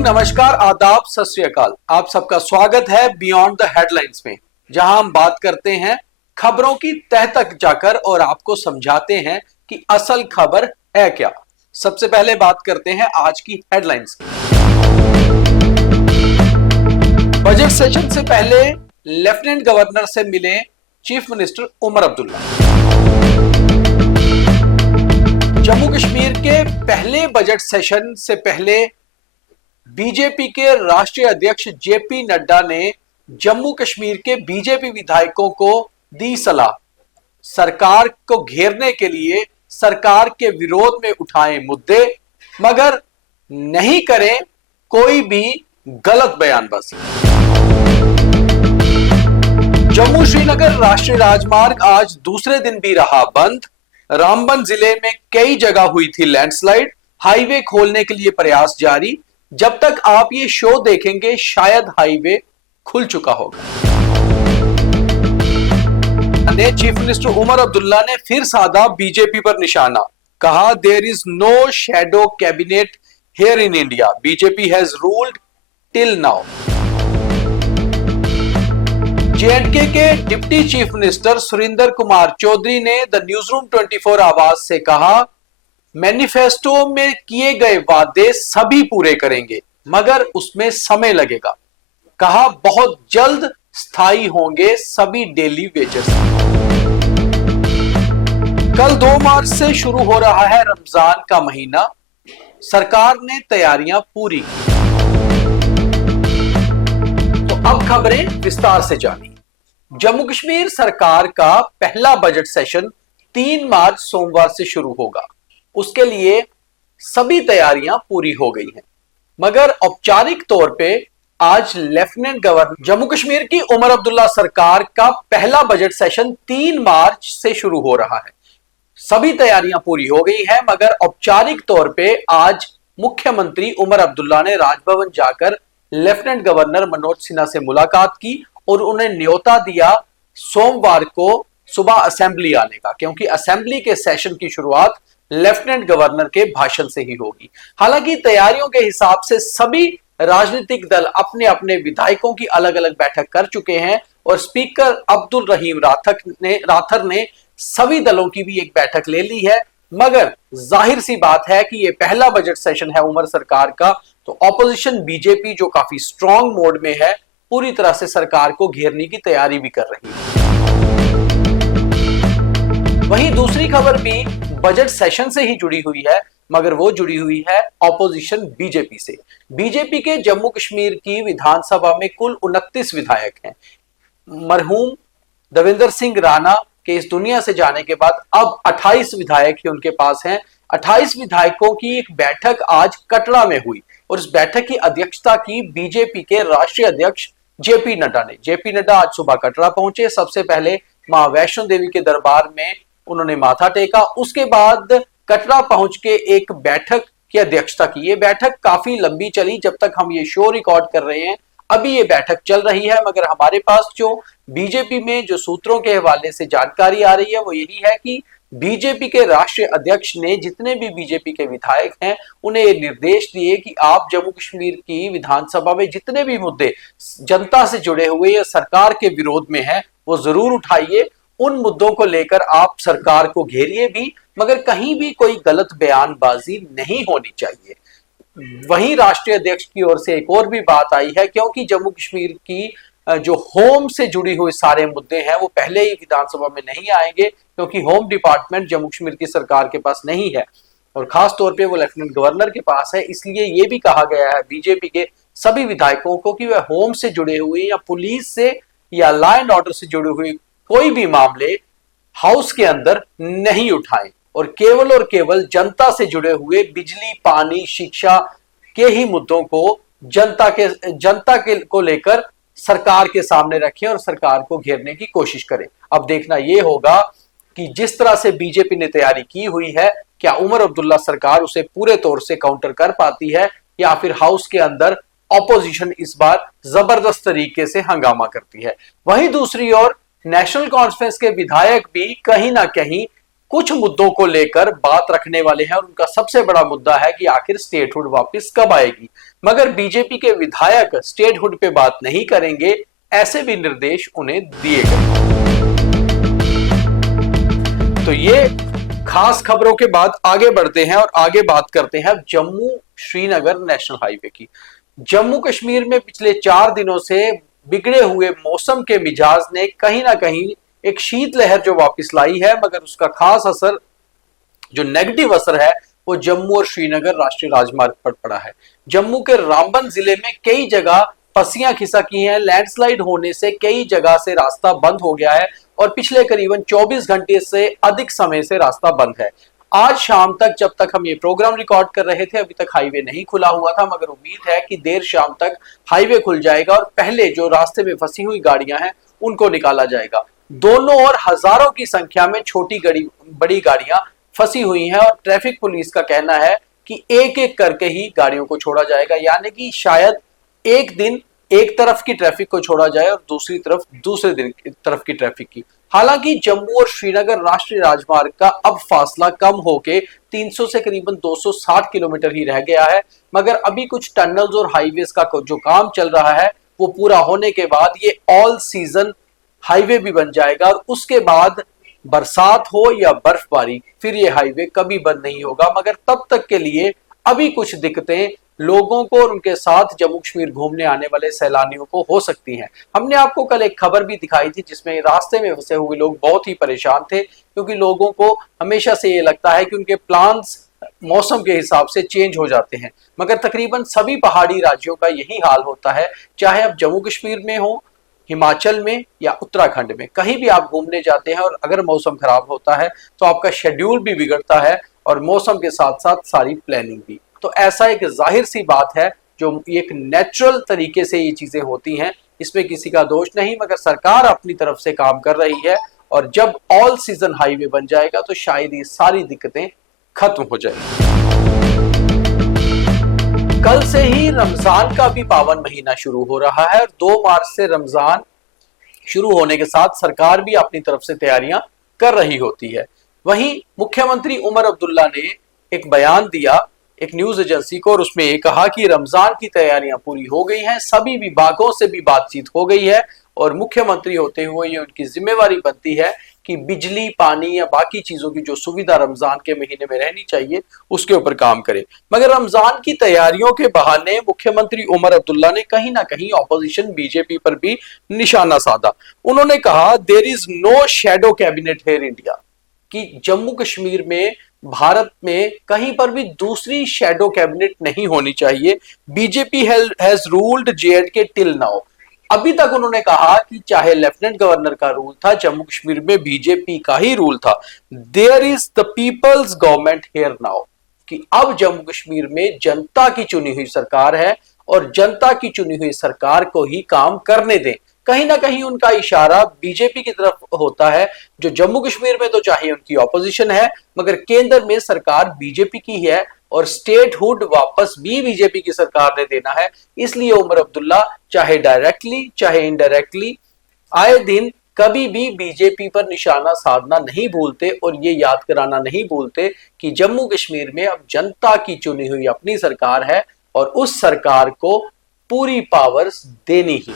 Morning, नमस्कार, आदाब, सत श्री अकाल। आप सबका स्वागत है बियॉन्ड द हेडलाइंस में, जहां हम बात करते हैं खबरों की तह तक जाकर और आपको समझाते हैं कि असल खबर है क्या। सबसे पहले बात करते हैं आज की हेडलाइंस की। बजट सेशन से पहले लेफ्टिनेंट गवर्नर से मिले चीफ मिनिस्टर उमर अब्दुल्ला। जम्मू कश्मीर के पहले बजट सेशन से पहले बीजेपी के राष्ट्रीय अध्यक्ष जेपी नड्डा ने जम्मू कश्मीर के बीजेपी विधायकों को दी सलाह, सरकार को घेरने के लिए सरकार के विरोध में उठाएं मुद्दे, मगर नहीं करें कोई भी गलत बयानबाजी। जम्मू श्रीनगर राष्ट्रीय राजमार्ग आज दूसरे दिन भी रहा बंद। रामबन जिले में कई जगह हुई थी लैंडस्लाइड। हाईवे खोलने के लिए प्रयास जारी। जब तक आप ये शो देखेंगे शायद हाईवे खुल चुका होगा। चीफ मिनिस्टर उमर अब्दुल्ला ने फिर साधा बीजेपी पर निशाना। कहा, there is no shadow cabinet here in India, BJP has ruled till now. J and K के deputy chief minister Surinder Kumar Chaudhary ने द न्यूज़रूम 24 आवाज से कहा, मैनिफेस्टो में किए गए वादे सभी पूरे करेंगे, मगर उसमें समय लगेगा। कहा, बहुत जल्द स्थायी होंगे सभी डेली वेजेस। कल 2 मार्च से शुरू हो रहा है रमजान का महीना। सरकार ने तैयारियां पूरी की। तो अब खबरें विस्तार से जानिए। जम्मू कश्मीर सरकार का पहला बजट सेशन 3 मार्च सोमवार से शुरू होगा। उसके लिए सभी तैयारियां पूरी हो गई हैं, मगर औपचारिक तौर पे आज लेफ्टिनेंट गवर्नर जम्मू कश्मीर की उमर अब्दुल्ला सरकार का पहला बजट सेशन 3 मार्च से शुरू हो रहा है। सभी तैयारियां पूरी हो गई हैं, मगर औपचारिक तौर पे आज मुख्यमंत्री उमर अब्दुल्ला ने राजभवन जाकर लेफ्टिनेंट गवर्नर मनोज सिन्हा से मुलाकात की और उन्हें न्योता दिया सोमवार को सुबह असेंबली आने का, क्योंकि असेंबली के सेशन की शुरुआत लेफ्टिनेंट गवर्नर के भाषण से ही होगी। हालांकि तैयारियों के हिसाब से सभी राजनीतिक दल अपने अपने विधायकों की अलग अलग बैठक कर चुके हैं और स्पीकर अब्दुल रहीम राथर ने सभी दलों की भी एक बैठक ले ली है। मगर जाहिर सी बात है कि यह पहला बजट सेशन है उमर सरकार का, तो ऑपोजिशन बीजेपी जो काफी स्ट्रॉन्ग मोड में है, पूरी तरह से सरकार को घेरने की तैयारी भी कर रही है। वहीं दूसरी खबर भी बजट सेशन से ही जुड़ी हुई है, मगर वो जुड़ी हुई है ऑपोजिशन बीजेपी से। बीजेपी के जम्मू कश्मीर की विधानसभा में कुल 29 विधायक हैं। मरहूम देवेंद्र सिंह राणा के इस दुनिया से जाने के बाद अब 28 विधायक ही उनके पास हैं। 28 विधायकों की एक बैठक आज कटरा में हुई और इस बैठक की अध्यक्षता की बीजेपी के राष्ट्रीय अध्यक्ष जेपी नड्डा ने। जेपी नड्डा आज सुबह कटरा पहुंचे। सबसे पहले मां वैष्णो देवी के दरबार में उन्होंने माथा टेका। उसके बाद कटरा पहुंच के एक बैठक की अध्यक्षता की। ये बैठक काफी लंबी चली। जब तक हम ये शो रिकॉर्ड कर रहे हैं अभी ये बैठक चल रही है, मगर हमारे पास जो बीजेपी में जो सूत्रों के हवाले से जानकारी आ रही है वो यही है कि बीजेपी के राष्ट्रीय अध्यक्ष ने जितने भी बीजेपी के विधायक हैं उन्हें ये निर्देश दिए कि आप जम्मू कश्मीर की विधानसभा में जितने भी मुद्दे जनता से जुड़े हुए या सरकार के विरोध में हैं वो जरूर उठाइए। उन मुद्दों को लेकर आप सरकार को घेरिए भी, मगर कहीं भी कोई गलत बयानबाजी नहीं होनी चाहिए। वहीं राष्ट्रीय अध्यक्ष की ओर से एक और भी बात आई है, क्योंकि जम्मू कश्मीर की जो होम से जुड़ी हुई सारे मुद्दे हैं वो पहले ही विधानसभा में नहीं आएंगे, क्योंकि होम डिपार्टमेंट जम्मू कश्मीर की सरकार के पास नहीं है और खास तौर पे वो लेफ्टिनेंट गवर्नर के पास है। इसलिए ये भी कहा गया है बीजेपी के सभी विधायकों को कि वह होम से जुड़े हुए या पुलिस से या लॉ एंड ऑर्डर से जुड़े हुए कोई भी मामले हाउस के अंदर नहीं उठाएं और केवल जनता से जुड़े हुए बिजली, पानी, शिक्षा के ही मुद्दों को जनता के को लेकर सरकार के सामने रखें और सरकार को घेरने की कोशिश करें। अब देखना यह होगा कि जिस तरह से बीजेपी ने तैयारी की हुई है, क्या उमर अब्दुल्ला सरकार उसे पूरे तौर से काउंटर कर पाती है या फिर हाउस के अंदर ऑपोजिशन इस बार जबरदस्त तरीके से हंगामा करती है। वहीं दूसरी ओर नेशनल कॉन्फ्रेंस के विधायक भी कहीं ना कहीं कुछ मुद्दों को लेकर बात रखने वाले हैं और उनका सबसे बड़ा मुद्दा है कि आखिर स्टेटहुड वापस कब आएगी। मगर बीजेपी के विधायक स्टेटहुड पे बात नहीं करेंगे, ऐसे भी निर्देश उन्हें दिए गए। तो ये खास खबरों के बाद आगे बढ़ते हैं और आगे बात करते हैं जम्मू श्रीनगर नेशनल हाईवे की। जम्मू कश्मीर में पिछले 4 दिनों से बिगड़े हुए मौसम के मिजाज ने कहीं ना कहीं एक शीतलहर जो वापस लाई है, मगर उसका खास असर, जो नेगेटिव असर है, वो जम्मू और श्रीनगर राष्ट्रीय राजमार्ग पर पड़ा है। जम्मू के रामबन जिले में कई जगह पस्सियां खिसकी हैं। लैंडस्लाइड होने से कई जगह से रास्ता बंद हो गया है और पिछले करीबन 24 घंटे से अधिक समय से रास्ता बंद है। आज शाम तक, जब तक हम ये प्रोग्राम रिकॉर्ड कर रहे थे, अभी तक हाईवे नहीं खुला हुआ था, मगर उम्मीद है कि देर शाम तक हाईवे खुल जाएगा और पहले जो रास्ते में फंसी हुई गाड़ियां हैं उनको निकाला जाएगा। दोनों ओर हजारों की संख्या में छोटी बड़ी गाड़ियां फंसी हुई हैं और ट्रैफिक पुलिस का कहना है कि एक एक करके ही गाड़ियों को छोड़ा जाएगा, यानी कि शायद एक दिन एक तरफ की ट्रैफिक को छोड़ा जाए और दूसरी तरफ दूसरे दिन तरफ की ट्रैफिक की। हालांकि जम्मू और श्रीनगर राष्ट्रीय राजमार्ग का अब फासला कम होके 300 से करीबन 260 किलोमीटर ही रह गया है, मगर अभी कुछ टनल्स और हाईवेज का जो काम चल रहा है वो पूरा होने के बाद ये ऑल सीजन हाईवे भी बन जाएगा और उसके बाद बरसात हो या बर्फबारी, फिर ये हाईवे कभी बंद नहीं होगा। मगर तब तक के लिए अभी कुछ दिक्कतें लोगों को और उनके साथ जम्मू कश्मीर घूमने आने वाले सैलानियों को हो सकती हैं। हमने आपको कल एक खबर भी दिखाई थी जिसमें रास्ते में फंसे हुए लोग बहुत ही परेशान थे, क्योंकि लोगों को हमेशा से ये लगता है कि उनके प्लान्स मौसम के हिसाब से चेंज हो जाते हैं। मगर तकरीबन सभी पहाड़ी राज्यों का यही हाल होता है, चाहे आप जम्मू कश्मीर में हो, हिमाचल में या उत्तराखंड में, कहीं भी आप घूमने जाते हैं और अगर मौसम खराब होता है तो आपका शेड्यूल भी बिगड़ता है और मौसम के साथ साथ सारी प्लानिंग भी। तो ऐसा एक जाहिर सी बात है, जो एक नेचुरल तरीके से ये चीजें होती हैं, इसमें किसी का दोष नहीं, मगर सरकार अपनी तरफ से काम कर रही है और जब ऑल सीजन हाईवे बन जाएगा तो शायद ये सारी दिक्कतें खत्म हो जाएगी। कल से ही रमजान का भी पावन महीना शुरू हो रहा है और 2 मार्च से रमजान शुरू होने के साथ सरकार भी अपनी तरफ से तैयारियां कर रही होती है। वहीं मुख्यमंत्री उमर अब्दुल्ला ने एक बयान दिया एक न्यूज एजेंसी को और उसमें ये कहा कि रमजान की तैयारियां पूरी हो गई हैं, सभी विभागों से भी बातचीत हो गई है और मुख्यमंत्री होते हुए ये उनकी जिम्मेवारी बनती है कि बिजली, पानी या बाकी चीजों की जो सुविधा रमजान के महीने में रहनी चाहिए उसके ऊपर काम करे। मगर रमजान की तैयारियों के बहाने मुख्यमंत्री उमर अब्दुल्ला ने कहीं ना कहीं ऑपोजिशन बीजेपी पर भी निशाना साधा। उन्होंने कहा, there is no shadow cabinet here India, कि जम्मू कश्मीर में, भारत में कहीं पर भी दूसरी शैडो कैबिनेट नहीं होनी चाहिए। BJP has ruled J&K till now. अभी तक उन्होंने कहा कि चाहे लेफ्टिनेंट गवर्नर का रूल था, जम्मू कश्मीर में बीजेपी का ही रूल था। There is the people's government here now, कि अब जम्मू कश्मीर में जनता की चुनी हुई सरकार है और जनता की चुनी हुई सरकार को ही काम करने दें। कहीं ना कहीं उनका इशारा बीजेपी की तरफ होता है, जो जम्मू कश्मीर में तो चाहे उनकी ऑपोजिशन है, मगर केंद्र में सरकार बीजेपी की है और स्टेटहुड वापस भी बीजेपी की सरकार ने देना है। इसलिए उमर अब्दुल्ला चाहे डायरेक्टली चाहे इनडायरेक्टली आए दिन कभी भी बीजेपी पर निशाना साधना नहीं भूलते और ये याद कराना नहीं भूलते कि जम्मू कश्मीर में अब जनता की चुनी हुई अपनी सरकार है और उस सरकार को पूरी पावर्स देनी ही।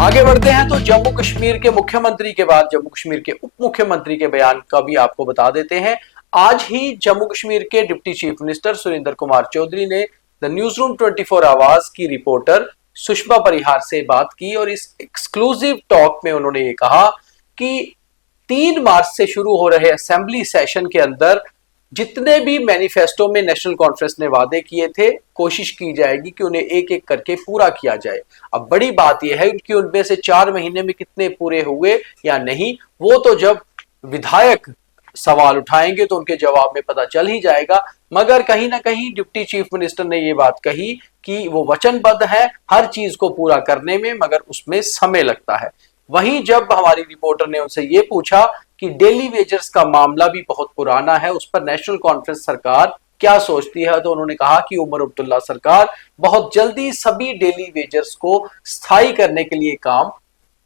आगे बढ़ते हैं तो जम्मू कश्मीर के मुख्यमंत्री के बाद जम्मू कश्मीर के उप मुख्यमंत्री के बयान का भी आपको बता देते हैं। आज ही जम्मू कश्मीर के deputy chief minister Surendra Kumar Chaudhary ने द न्यूज रूम 24 आवाज की रिपोर्टर सुषमा परिहार से बात की और इस एक्सक्लूसिव टॉक में उन्होंने ये कहा कि 3 मार्च से शुरू हो रहे असेंबली सेशन के अंदर जितने भी मैनिफेस्टो में नेशनल कॉन्फ्रेंस ने वादे किए थे, कोशिश की जाएगी कि उन्हें एक एक करके पूरा किया जाए। अब बड़ी बात यह है कि उनमें से 4 महीने में कितने पूरे हुए या नहीं, वो तो जब विधायक सवाल उठाएंगे तो उनके जवाब में पता चल ही जाएगा। मगर कहीं ना कहीं डिप्टी चीफ मिनिस्टर ने ये बात कही कि वो वचनबद्ध है हर चीज को पूरा करने में, मगर उसमें समय लगता है। वहीं जब हमारी रिपोर्टर ने उनसे ये पूछा कि डेली वेजर्स का मामला भी बहुत पुराना है, उस पर नेशनल कॉन्फ्रेंस सरकार क्या सोचती है, तो उन्होंने कहा कि उमर अब्दुल्ला सरकार बहुत जल्दी सभी डेली वेजर्स को स्थायी करने के लिए काम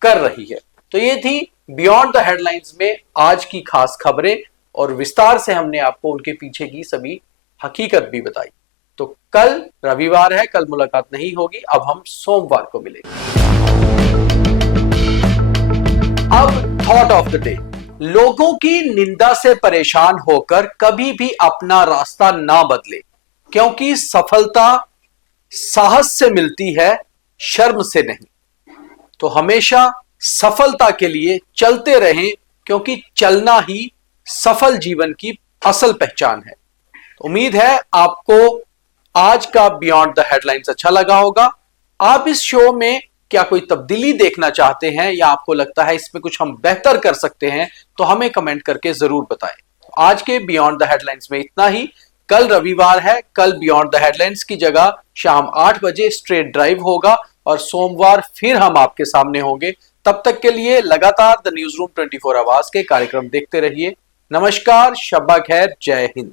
कर रही है। तो ये थी बियॉन्ड द हेडलाइंस में आज की खास खबरें, और विस्तार से हमने आपको उनके पीछे की सभी हकीकत भी बताई। तो कल रविवार है, कल मुलाकात नहीं होगी, अब हम सोमवार को मिलेंगे। अब थॉट ऑफ द डे, लोगों की निंदा से परेशान होकर कभी भी अपना रास्ता ना बदले, क्योंकि सफलता साहस से मिलती है, शर्म से नहीं। तो हमेशा सफलता के लिए चलते रहें, क्योंकि चलना ही सफल जीवन की असल पहचान है। उम्मीद है आपको आज का बियॉन्ड द हेडलाइंस अच्छा लगा होगा। आप इस शो में क्या कोई तब्दीली देखना चाहते हैं या आपको लगता है इसमें कुछ हम बेहतर कर सकते हैं, तो हमें कमेंट करके जरूर बताएं। आज के बियॉन्ड द हेडलाइंस में इतना ही। कल रविवार है, कल बियॉन्ड द हेडलाइंस की जगह शाम 8 बजे स्ट्रेट ड्राइव होगा और सोमवार फिर हम आपके सामने होंगे। तब तक के लिए लगातार द न्यूज रूम 24 आवर्स के कार्यक्रम देखते रहिए। नमस्कार, शब्बा खैर, जय हिंद।